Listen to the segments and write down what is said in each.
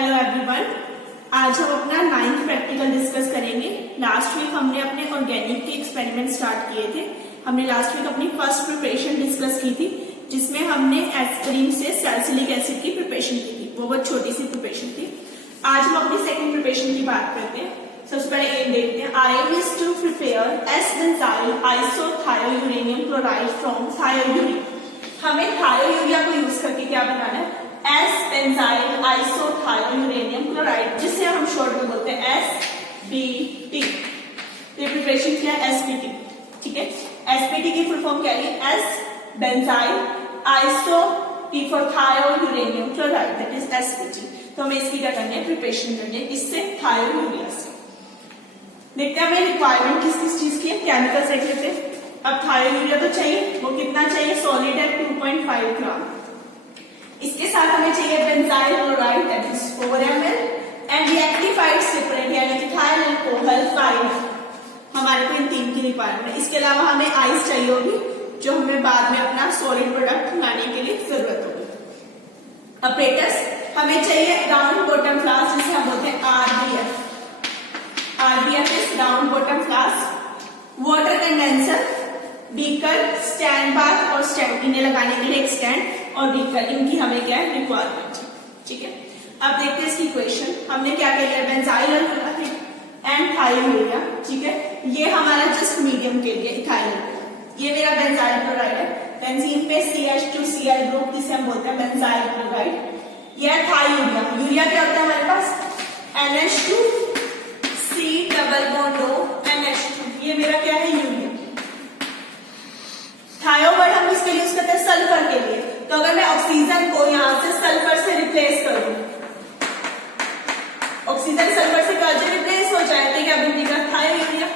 Hello everyone, आज हम अपना 9th प्रैक्टिकल डिस्कस करेंगे। लास्ट वीक हमने अपने ऑर्गेनिक के एक्सपेरिमेंट स्टार्ट किए थे। हमने लास्ट वीक अपनी फर्स्ट प्रिपरेशन डिस्कस की थी, जिसमें हमने एस्पिरिन से सैलिसिलिक एसिड की प्रिपरेशन की थी। वो बहुत छोटी सी प्रिपरेशन थी। आज हम अपनी सेकेंड प्रिपरेशन की बात करते हैं। सबसे पहले एम देखते हैं। Our aim is to prepare S benzyl isothiouronium chloride from thiourea. हमें थायोयूरिया को यूज करके क्या बनाना है? एस-बेंजाइल आइसोथायोयूरेनियम क्लोराइड, जिसे हम शॉर्ट में बोलते हैं SBT। ये प्रिपरेशन क्या है? SBT। ठीक है, SBT की फुल फॉर्म क्या है? S benzyl iso T for thiouronium chloride, that is SBT। तो हमें इसकी क्या करनी है? प्रिपरेशन करनी है। इससे थायोयूरिया से। देखते हैं हमें रिक्वायरमेंट किस किस चीज की है। केमिकल देख लेते हैं। अब थायोयूरिया तो चाहिए, वो कितना चाहिए? सॉलिड है 2.5 ग्राम। इसके साथ हमें चाहिए benzyl chloride, that is 4 ml and rectified separate यानी कि थायल अल्कोहल 5। हमारे को इन तीन की रिक्वायरमेंट है। इसके अलावा हमें आइस चाहिए होगी, जो हमें बाद में अपना सॉलिड प्रोडक्ट बनाने के लिए जरूरत होगी। अपरेटस हमें चाहिए राउंड बॉटम फ्लास्क, जिसे हम बोलते हैं RBF। RBF is round bottom flask. Water condenser, beaker, stand bath और स्टैंड, इन्हें लगाने के लिए एक स्टैंड और बीकर, इनकी हमें क्या है? रिक्वायरमेंट। ठीक है, अब देखते हैं इसकी इक्वेशन। हमने क्या किया? Benzyl and thiourea. ठीक है, ये हमारा जस्ट मीडियम के लिए इथाइल। ये मेरा बेंजाइल क्लोराइड है। बेंजीन पे CH2Cl ग्रुप, जिसे हम बोलते हैं बेंजाइल क्लोराइड। यह है थायोयूरिया। यूरिया क्या होता है हमारे पास? NH2C double bond O NH2। ये मेरा क्या है? यूरिया। थायो वर्ड हम किसके लिए यूज करते हैं? सल्फर के लिए। तो अगर मैं ऑक्सीजन को यहां से सल्फर से रिप्लेस कर दूं, ऑक्सीजन सल्फर से कैसे रिप्लेस हो जाए? तो क्या बनेगा? थायोयूरिया।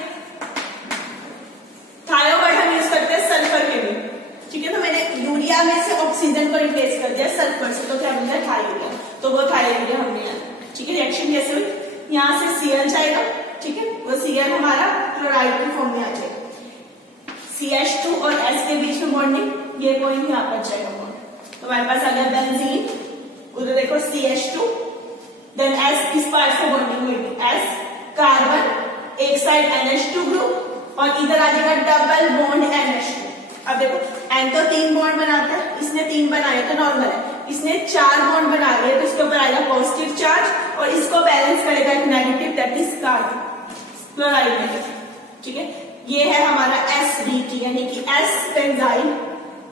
थायो वर्ड हम यूज करते हैं सल्फर के लिए। ठीक है, तो मैंने यूरिया में से ऑक्सीजन को रिप्लेस कर दिया सल्फर से, तो क्या बन गया? थायोयूरिया। तो वो थायोयूरिया हमने लिया। ठीक है, रिएक्शन कैसे हुई? यहां से Cl जाएगा। ठीक है, वो Cl हमारा क्लोराइड की फॉर्म में आ जाएगा। CH2 और S के बीच में बॉन्डिंग, ये पॉइंट यहाँ पर जाएगा बॉन्ड। तो हमारे पास आ गया बेंजीन, उधर देखो CH2, देन S इस पार्ट से बॉन्डिंग हुई S कार्बन, एक साइड NH2 ग्रुप और इधर आ जाएगा डबल बॉन्ड NH2। अब देखो N तो 3 बॉन्ड बनाता है, इसने 3 बनाए तो नॉर्मल है। इसने 4 बॉन्ड बना लिए तो इसके ऊपर आएगा पॉजिटिव चार्ज और इसको बैलेंस करेगा एक negative, that is carbon, chloride negative. ठीक है, ये है हमारा SBT यानी कि S-बेंजाइल।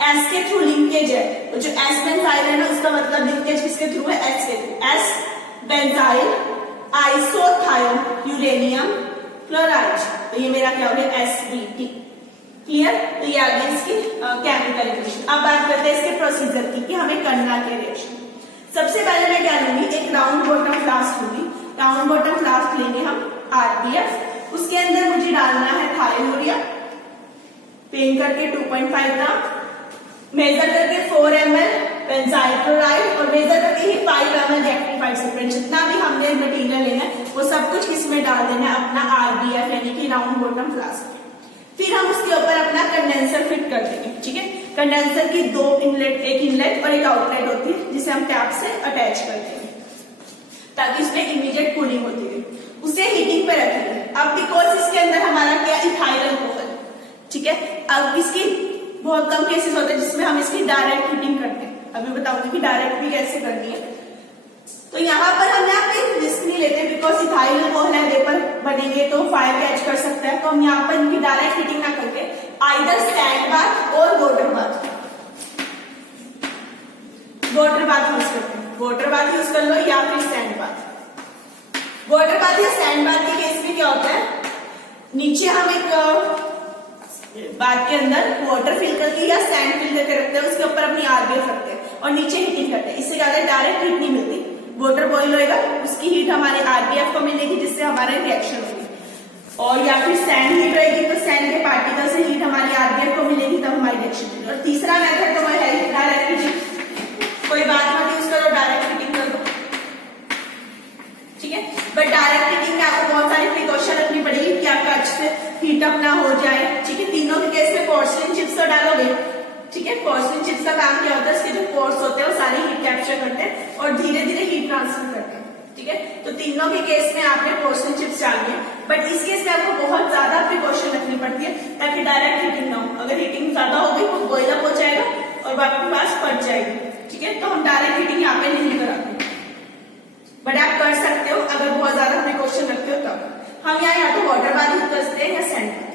S के थ्रू लिंकेज है, तो जो S-बेंजाइल है ना, उसका मतलब लिंकेज किसके थ्रू है? S के थ्रू। S-बेंजाइल आइसोथायोयूरेनियम क्लोराइड। तो ये मेरा क्या हो गया? SBT। क्लियर? तो ये आ गई इसकी केमिकल इक्वेशन। अब बात करते हैं इसके प्रोसीजर की कि हमें करना क्या रिएक्शन। सबसे पहले मैं क्या लूंगी? एक राउंड बॉटम फ्लास्क लूंगी। राउंड बॉटम फ्लास्क लेंगे हम RBF। उसके अंदर मुझे डालना है थायोयूरिया, पेन करके 2.5 ग्राम, मेजर करके 4 ml बेंजाइल क्लोराइड और मेजर करके ही 5 ml रिएक्टिफाइड सेपरेट। जितना भी हमने मटेरियल लेना है वो सब कुछ किसमें डाल देना है? अपना RBF यानी कि राउंड बॉटम फ्लास्क। फिर हम उसके ऊपर अपना कंडेंसर फिट कर देंगे। ठीक है, कंडेंसर की 2 इनलेट, एक इनलेट और एक आउटलेट होती है, जिसे हम टैप से अटैच करते हैं ताकि उसमें इमीडिएट कूलिंग होती है। उसे हीटिंग पे रखेंगे। अब बिकॉज इसके अंदर हमारा क्या? Ethyl alcohol. ठीक है, अब इसकी बहुत कम केसेस होते हैं जिसमें हम इसकी डायरेक्ट हीटिंग करते हैं। अभी बताऊंगी कि डायरेक्ट भी कैसे करनी है। तो यहाँ पर हम यहाँ पे रिस्क नहीं लेते, बिकॉज इथाइल अल्कोहल है, वेपर बनेंगे तो फायर कैच कर सकता है। तो हम यहाँ पर इनकी डायरेक्ट हीटिंग ना करके आइदर स्टैंड बाथ और water bath, water bath use करते हैं। वाटर बाथ यूज कर लो या फिर स्टैंड बाथ। वाटर बाथ या सैंड बाथ के केस में क्या होता है? नीचे हम एक बाथ के अंदर वाटर फिल करके या सैंड फिल करके रखते हैं, उसके ऊपर अपनी RBF रखते हैं और नीचे हीटिंग करते हैं। इससे ज्यादा डायरेक्ट हीट नहीं मिलती। वाटर बॉईल होएगा, उसकी हीट हमारे RBF को मिलेगी, जिससे हमारा रिएक्शन होगी। और या फिर सैंड हीट रहेगी तो सैंड के पार्टिकल से हीट हमारी RBF को मिलेगी, तब हमारी रिएक्शन होगी। और तीसरा मेथड तो है डायरेक्ट हीटिंग। कोई बात मत यूज करो, डायरेक्ट हीटिंग कर दो। ठीक है, बट डायरेक्ट हीटिंग में आपको बहुत सारी प्रिकॉशन रखनी पड़ेगी कि आपका अच्छे से हीट अप ना हो जाए। ठीक है, तीनों के केस में पोर्सिलिन चिप्स तो डालोगे। ठीक है, पोर्सिलिन चिप्स का काम क्या होता है? इसके जो पोर्स होते हैं वो सारी हीट कैप्चर करते हैं और धीरे धीरे हीट ट्रांसफर करते हैं। ठीक है। तो तीनों के केस में आपने पोर्सिलिन चिप्स डालनी है, बट इस केस में आपको बहुत ज्यादा प्रिकॉशन रखनी पड़ती है ताकि डायरेक्ट हीटिंग ना हो। अगर हीटिंग ज्यादा हो गई तो बॉयल अप हो जाएगा और आपके पास फट जाएगी, ठीक है। तो हम डायरेक्ट हीटिंग यहाँ पे नहीं कराते, बट आप कर सकते हो अगर बहुत ज्यादा प्रिकॉशन रखते हो तब। हम यहाँ या तो वाटर बाथ यूज कर सकते हैं या सैंड बाथ,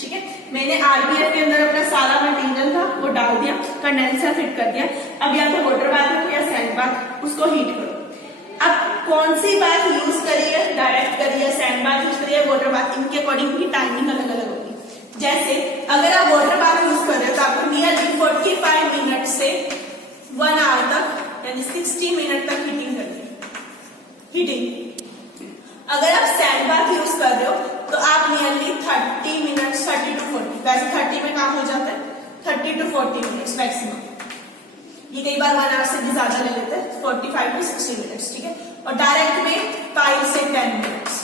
ठीक है। मैंने आरबीएफ के अंदर अपना सारा मटेरियल था वो डाल दिया, कंडेंसर फिट कर दिया। अब या तो वाटर बाथ हो या सैंड बाथ, उसको हीट करो। अब कौन सी बात यूज करिए, डायरेक्ट करिए, सैंड बाथ यूज करिए, वाटर बाथ, इनके अकॉर्डिंग की टाइमिंग अलग अलग होगी। जैसे अगर आप वाटर बाथ यूज कर रहे हो तो आपको नियरली 45 मिनट से 1 आवर तक यानी 60 मिनट तक हीटिंग करनी है, हीटिंग। अगर आप सैंड बाथ यूज कर रहे हो तो आप नियरली 30 मिनट 30 to 40, वैसे 30 में काम हो जाता है, 30 to 40 मिनट्स मैक्सिमम। ये कई बार 1 आवर से भी ज्यादा ले लेते हैं, 45 to 60 मिनट्स, ठीक है। और डायरेक्ट में 5 से 10 मिनट्स,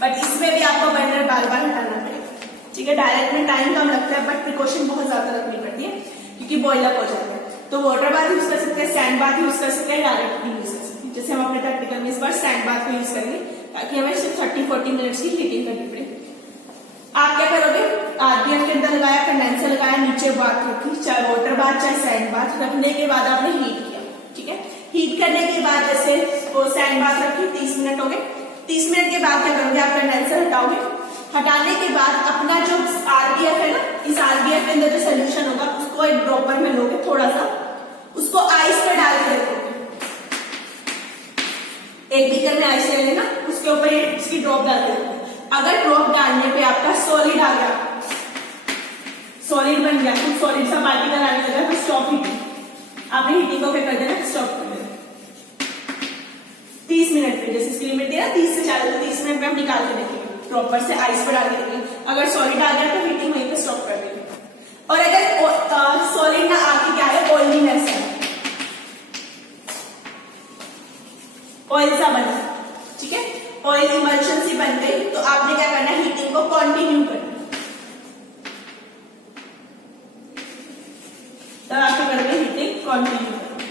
बट इसमें भी आपको बर्नर बार बार हटाना पड़ेगा, ठीक है। डायरेक्ट में टाइम कम लगता है बट प्रिकॉशन बहुत ज्यादा रखनी पड़ती है क्योंकि बॉयल अप हो जाता है। तो वाटर बाथ यूज कर सकते हैं, सैंड बाथ यूज कर सकते हैं, डायरेक्ट भी यूज कर सकते हैं। जैसे हम अपने प्रैक्टिकल में इस बार सैंड बाथ को यूज करेंगे ताकि हमें सिर्फ 30-40 मिनट्स की हीटिंग करनी पड़े। आप क्या करोगे, आरबीएफ के अंदर लगाया, कंडेंसर लगाया, नीचे बाथ रखी, चाहे वाटर बाथ चाहे सैंड बाथ, रखने के बाद आपने हीट किया, ठीक है। हीट करने के बाद जैसे वो सैंड बाथ रखी, 30 मिनट हो गए। 30 मिनट के बाद क्या करोगे, आप कंडेंसर हटाओगे। हटाने के बाद अपना जो आरबीएफ है ना, इस आरबीएफ के अंदर जो सोल्यूशन होगा उसको एक ड्रॉपर में लोगे, थोड़ा सा उसको आइस पे डाल के रखोगे। एक बीकर में आइस ले लेना, उसके ऊपर इसकी ड्रॉप डाल के रखोगे। अगर ड्रॉप डालने पे आपका सॉलिड आ गया, सॉलिड बन गया, तो सॉलिड सा पार्टिकल आने लगा तो स्टॉप हीटिंग। आपने हीटिंग को क्या कर देना, स्टॉप कर देना 30 मिनट पे। जैसे स्क्रीन में दिया 30 से 30 मिनट में हम निकाल के देखेंगे, प्रॉपर से आइस पर डाल के देखेंगे। अगर सॉलिड आ गया तो हीटिंग वहीं पे स्टॉप कर देंगे। और अगर सॉलिड ना आके क्या है, ऑयलीनेस है, ऑयल सा बना, ठीक है, ऑयल इमल्शन सी बन गई, तो आपने क्या करना है, हीटिंग को कंटिन्यू करना। तब आपको करोगे हीटिंग कंटिन्यू करना,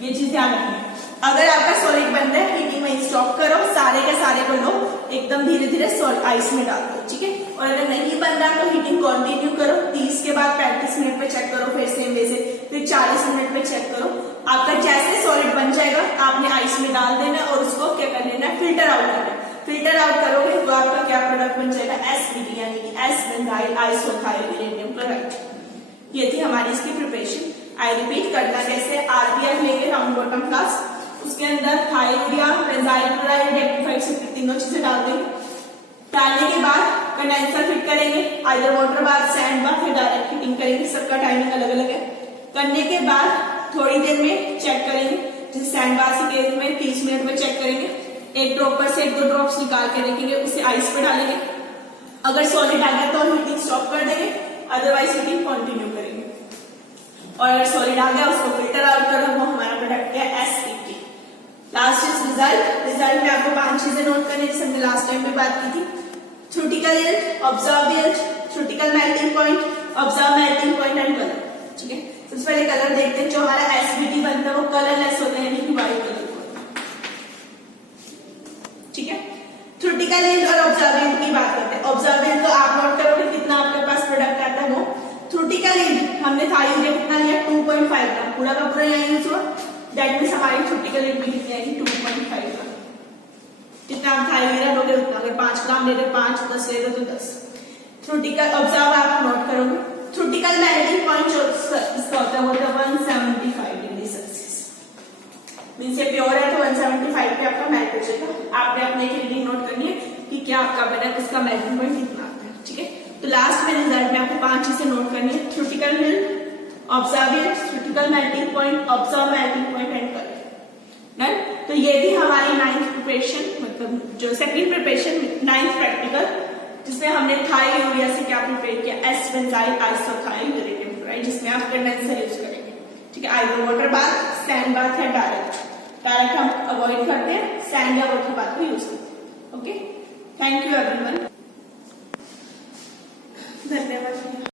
ये चीज ध्यान रखनी है। अगर आपका सॉलिड बन रहा है, हीटिंग वहीं स्टॉप करो, सारे के सारे को लो, एकदम धीरे धीरे आइस में डाल दो, ठीक है। और अगर नहीं बन रहा तो हीटिंग कंटिन्यू करो, 30 के बाद 35 मिनट पे चेक करो, फिर सेम वे से, फिर 40 मिनट पे चेक करो। आपका जैसे सॉलिड बन जाएगा आपने आइस में डाल देना और उसको क्या कर लेना, फिल्टर आउट करना। फिल्टर आउट करोगे तो आपका क्या प्रोडक्ट बन जाएगा, एसबीटी यानी कि एस बेंजाइल आइसोथाइल यूरेनियम क्लोराइड। ये थी हमारी इसकी प्रिपरेशन। आई रिपीट, करना कैसे, आरबीएफ लेके राउंड बॉटम फ्लास्क, उसके अंदर थायोडिया, बेंजाइल क्लोराइड, रेक्टिफाइड सुपर, तीनों चीजें डाल देंगे। डालने के बाद कंडेंसर फिट करेंगे, either water bath, sand bath या डायरेक्ट हीटिंग करेंगे, सबका टाइमिंग अलग अलग है। करने के बाद थोड़ी देर में चेक करेंगे, जैसे सैंड बाथ के केस में 30 मिनट में चेक करेंगे, एक ड्रॉपर से 1-2 ड्रॉप्स निकाल के रखेंगे, उसे आइस पे डालेंगे। अगर सॉलिड आ गया तो हम हीटिंग स्टॉप कर देंगे, अदरवाइज हीटिंग कंटिन्यू करेंगे। और अगर सॉलिड आ गया उसको फिल्टर आउट करो, वो हमारा प्रोडक्ट है SPT. Last is result. Result में आपको 5 चीजें नोट करनी है, जैसे हमने लास्ट टाइम भी बात की थी। Theoretical yield, observe yield, theoretical melting point, observe melting point and colour, ठीक है। सबसे पहले कलर देखते हैं। जो हमारा एसबीटी बनता है वो कलरलेस होता है, यानी कि व्हाइट कलर का, ठीक है। थ्रूटिकल यील्ड और ऑब्जर्व यील्ड की बात करते हैं। ऑब्जर्व यील्ड तो आप नोट करोगे कितना आपके पास प्रोडक्ट आता है वो। थ्रूटिकल यील्ड हमने थायोडिया कितना लिया, 2.5 ग्राम, पूरा का पूरा यहाँ यूज हुआ। दैट मीन्स हमारी थ्रूटिकल यील्ड भी कितनी आएगी, 2.5 ग्राम। जितना आप थायोडिया लोगे उतना, अगर 5 ग्राम ले रहे, 5, 10 ले रहे तो 10। थ्रूटिकल ऑब्जर्व आप नोट करोगे। थ्रूटिकल मेल्टिंग पॉइंट जो इसका होता है वो 175 डिग्री सेल्सियस, मीन्स ये प्योर है तो 175 पे आपका मेल्ट हो जाएगा। आपने अपने की रीडिंग नोट करनी है कि क्या आपका बना, उसका मेल्टिंग पॉइंट कितना आता है, ठीक है। तो लास्ट में रिजल्ट में आपको 5 चीजें नोट करनी है, theoretical yield, observe yield, theoretical melting point, observe melting point and colour. Done. तो ये थी हमारी 9th प्रिपरेशन, मतलब जो सेकंड प्रिपरेशन 9th प्रैक्टिकल, जिसमें हमने थायोडिया से क्या प्रिपेयर किया, एस बेंजाइल आइसोथाइल यूरेनियम क्लोराइड, जिसमें आप कंडेंसर यूज करेंगे, ठीक है। Either water bath, sand bath या डायरेक्ट हम अवॉइड करते हैं, सैंड या वाटर बाथ को यूज करते हैं। ओके, थैंक यू एवरीवन, धन्यवाद।